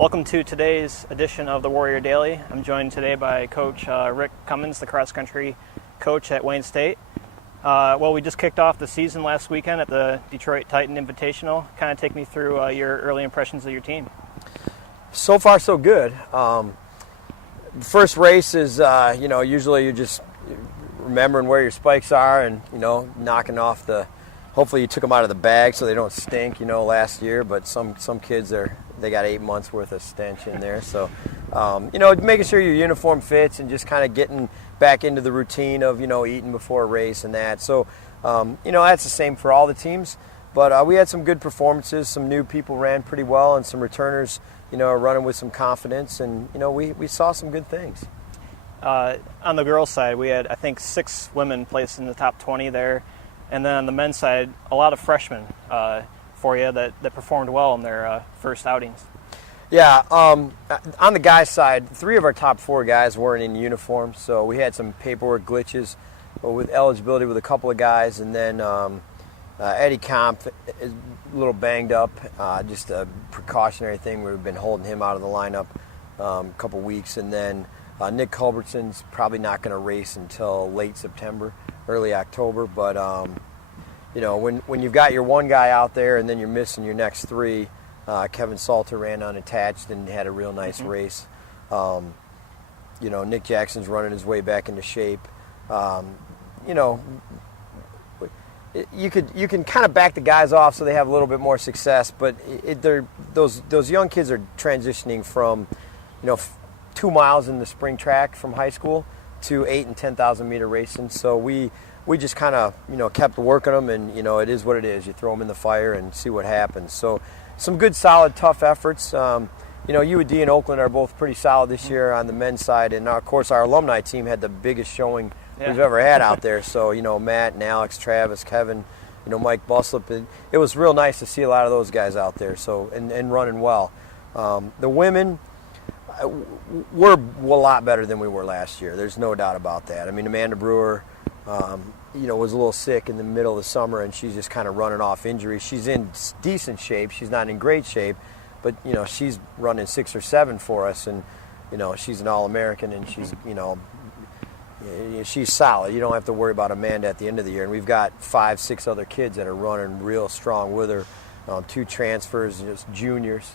Welcome to today's edition of the Warrior Daily. I'm joined today by Coach Rick Cummins, the cross-country coach at Wayne State. We just kicked off the season last weekend at the Detroit Titan Invitational. Kind of take me through your early impressions of your team. So far, so good. First race is, usually you're just remembering where your spikes are and, knocking off hopefully you took them out of the bag so they don't stink, last year. But some kids they got 8 months worth of stench in there. So, making sure your uniform fits and just kind of getting back into the routine of, eating before a race and that. So, that's the same for all the teams. But we had some good performances. Some new people ran pretty well and some returners, are running with some confidence. And, we saw some good things. On the girls' side, we had, I think, 6 women placed in the top 20 there. And then on the men's side, a lot of freshmen for you that performed well in their first outings. Yeah, on the guys' side, 3 of our top 4 guys weren't in uniform, so we had some paperwork glitches with eligibility with a couple of guys, and then Eddie Comp is a little banged up, just a precautionary thing. We've been holding him out of the lineup a couple weeks, and then Nick Culbertson's probably not going to race until late September, early October, but when you've got your one guy out there and then you're missing your next 3, Kevin Salter ran unattached and had a real nice race. Nick Jackson's running his way back into shape. You can kind of back the guys off so they have a little bit more success, but those young kids are transitioning from 2 miles in the spring track from high school to 8,000 and 10,000 meter racing. So we just kind of kept working them, and it is what it is. You throw them in the fire and see what happens. So some good, solid, tough efforts. UAD and Oakland are both pretty solid this year on the men's side, and of course our alumni team had the biggest showing we've ever had out there. So Matt and Alex, Travis, Kevin, Mike Buslip. It was real nice to see a lot of those guys out there. So and running well. The women. We're a lot better than we were last year. There's no doubt about that. I mean, Amanda Brewer, was a little sick in the middle of the summer, and she's just kind of running off injury. She's in decent shape. She's not in great shape, but, she's running 6 or 7 for us, and, she's an All-American, and she's, she's solid. You don't have to worry about Amanda at the end of the year. And we've got 5, 6 other kids that are running real strong with her. 2 transfers, just juniors,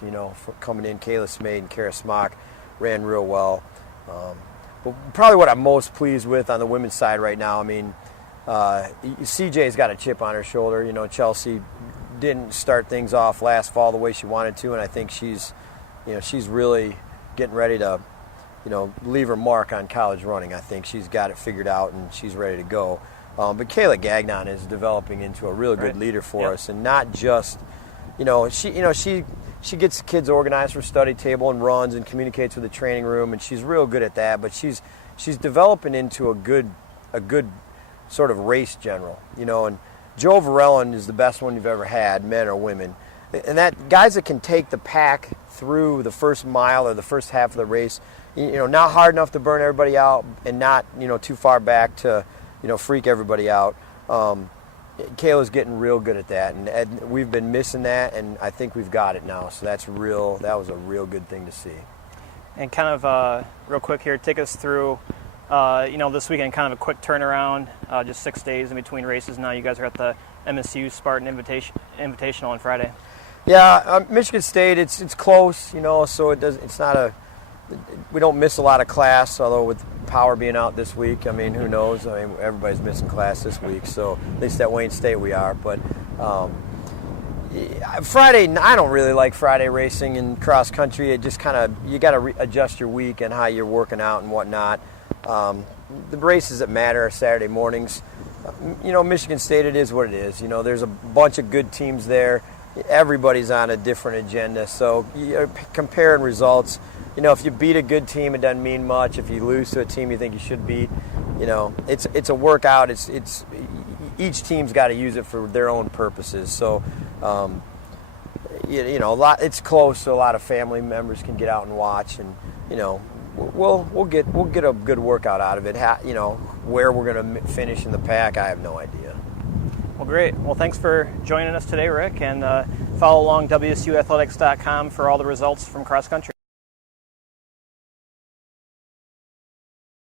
coming in. Kayla Smade and Kara Smock ran real well. But probably what I'm most pleased with on the women's side right now, I mean, CJ's got a chip on her shoulder. Chelsea didn't start things off last fall the way she wanted to, and I think she's really getting ready to, leave her mark on college running. I think she's got it figured out and she's ready to go. But Kayla Gagnon is developing into a real good leader for us, and not just, she gets the kids organized for study table and runs and communicates with the training room, and she's real good at that. But she's developing into a good sort of race general, And Joe Varellin is the best one you've ever had, men or women, and that guys that can take the pack through the first mile or the first half of the race, not hard enough to burn everybody out, and not too far back to freak everybody out. Kayla's getting real good at that, and we've been missing that, and I think we've got it now. So that was a real good thing to see. And kind of real quick here, take us through, this weekend, kind of a quick turnaround, just 6 days in between races. Now you guys are at the MSU Spartan Invitational on Friday. Yeah, Michigan State, it's close, so we don't miss a lot of class, although with Power being out this week, I mean, who knows? I mean, everybody's missing class this week, so at least at Wayne State we are. But Friday, I don't really like Friday racing in cross country. It just kind of, you got to adjust your week and how you're working out and whatnot. The races that matter are Saturday mornings. Michigan State, it is what it is. There's a bunch of good teams there. Everybody's on a different agenda, so you're comparing results. If you beat a good team, it doesn't mean much. If you lose to a team you think you should beat, it's a workout. It's each team's got to use it for their own purposes. So, it's close, so a lot of family members can get out and watch, and we'll get a good workout out of it. Where we're going to finish in the pack, I have no idea. Well, great. Well, thanks for joining us today, Rick, and follow along WSUathletics.com for all the results from cross country.